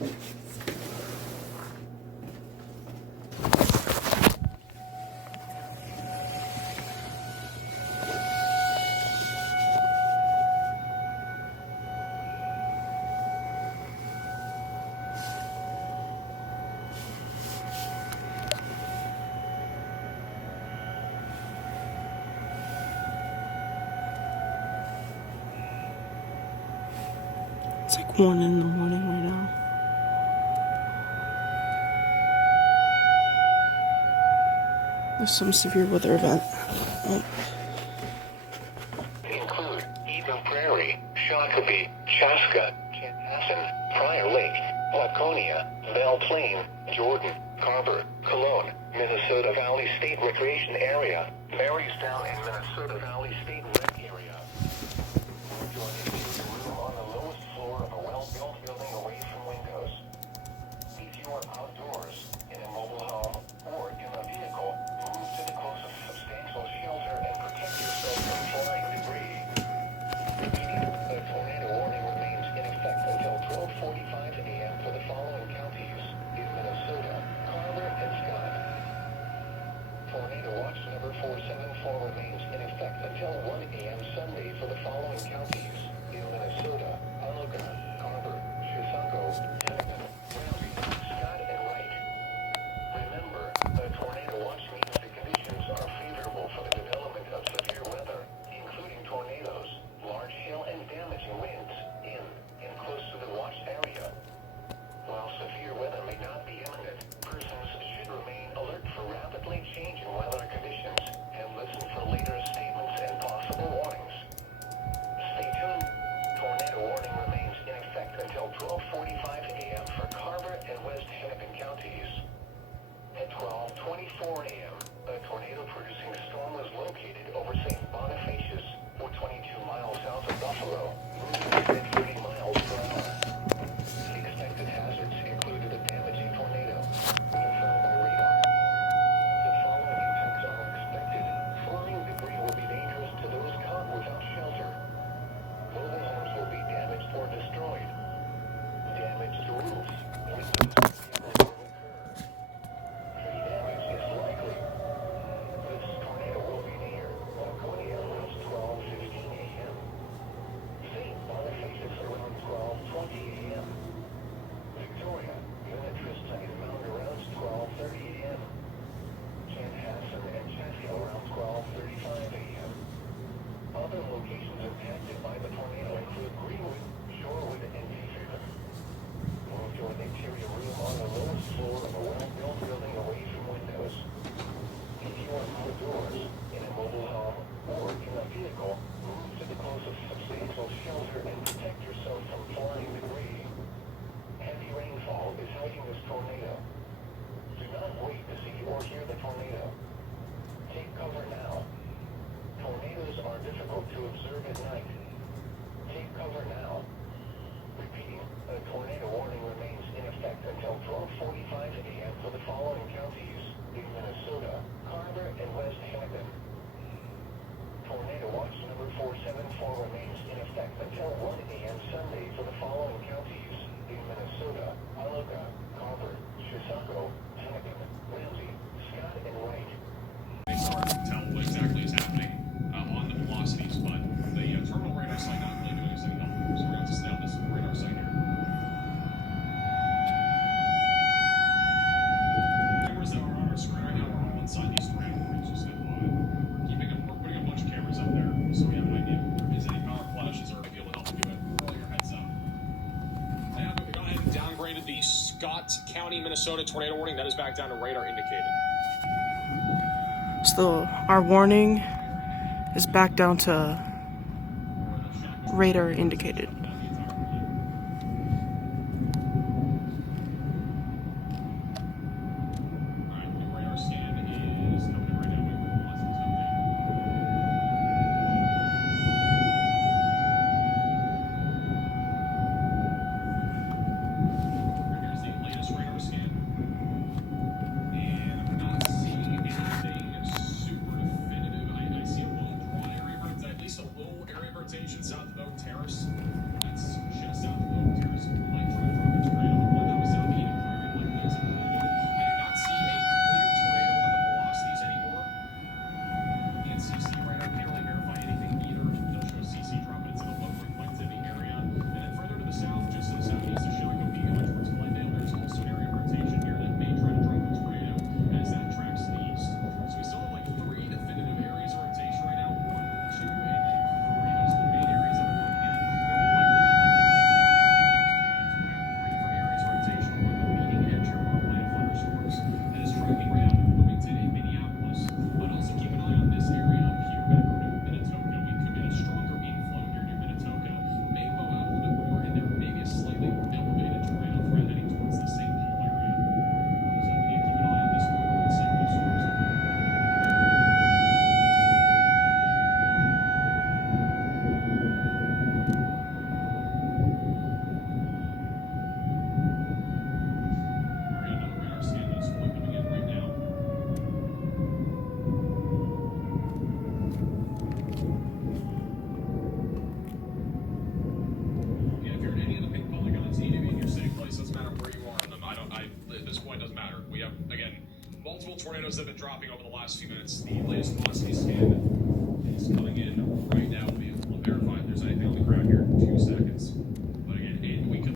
It's like 1 in the morning right now. There's some severe weather event. Oh. Include Eden Prairie, Shakopee, Chaska, Chanhassen, Prior Lake, Laconia, Belle Plaine, Jordan, Carver, Cologne, Minnesota Valley State Recreation Area, Marystown and Minnesota Valley State Rec Area. Join a room on the lowest floor of a well-built building away from windows. If you are outdoors, in a mobile home, or in a vehicle, move to the closest substantial shelter and protect yourself from flying debris. Repeating, a tornado warning remains in effect until 12:45 a.m. for the following counties in Minnesota, Carver, and Scott. Tornado watch number 474 remains in effect until 1 a.m. Sunday for the following counties in Minnesota, Alga, Carver, Chisago, Hennepin, Ramsey, Scott, and Wright. Remember, a tornado watch means the conditions are favorable for the development of severe weather, including tornadoes, large hail, and damaging winds in and close to the watch area. While severe weather may not be imminent, persons should remain alert for rapidly changing weather conditions and listen for later statements and possible warnings. Stay tuned. Tornado warning remains in effect until 12:45 a.m. for Carver and West Hennepin counties. At 12:24 a.m., a tornado-producing storm was located over St. Bonifacius, 22 miles south of Buffalo, moving at 30 miles per hour. The expected hazards included a damaging tornado being found by radar. The following impacts are expected. Flying debris will be dangerous to those caught without shelter. Mobile homes will be damaged or destroyed. Damage to roofs, windows, and cameras will occur. Tree damage is likely. This tornado will be near Laconia around 12:15 a.m. St. Bonifacius around 12:20 a.m. Victoria, Beatrice and Mount around 12:30 a.m. Chanhassen and Chaska around 12:35 a.m. Other locations impacted by the tornado include Greenwood, Shorewood, and Beaverton. Move to an interior room on the lowest floor of a well-built building away from windows. If you are outdoors, in a mobile home, or in a vehicle, move to the closest substantial shelter and protect yourself from flying debris. Heavy rainfall is hiding this tornado. Do not wait to see or hear the tornado. Take cover now. Tornadoes are difficult to observe at night. Take cover now. Repeating, a tornado warning remains in effect until 12:45 a.m. for the following counties in Minnesota, Carver, and West Hennepin. Tornado watch number 474 remains in effect until 1 a.m. Sunday for the following counties in Minnesota, Alga, Carver, Chisago, Hennepin, Ramsey, Scott, and Wright. It's hard to tell what exactly is happening on the velocities, but the terminal radar site not really doing us any help. So we're going to have to stay on this radar site here. Cameras that are on our screen right now are all inside these tornado warnings. Just we're putting a bunch of cameras up there so we have an idea if there is any power flashes or if you'll help you roll your heads up. They have gone ahead and downgraded the Scott County, Minnesota tornado warning. That is back down to radar indicated. So our warning is back down to radar indicated. South of Oak Terrace. Multiple tornadoes have been dropping over the last few minutes. The latest velocity scan is coming in right now. We'll be able to verify if there's anything on the ground.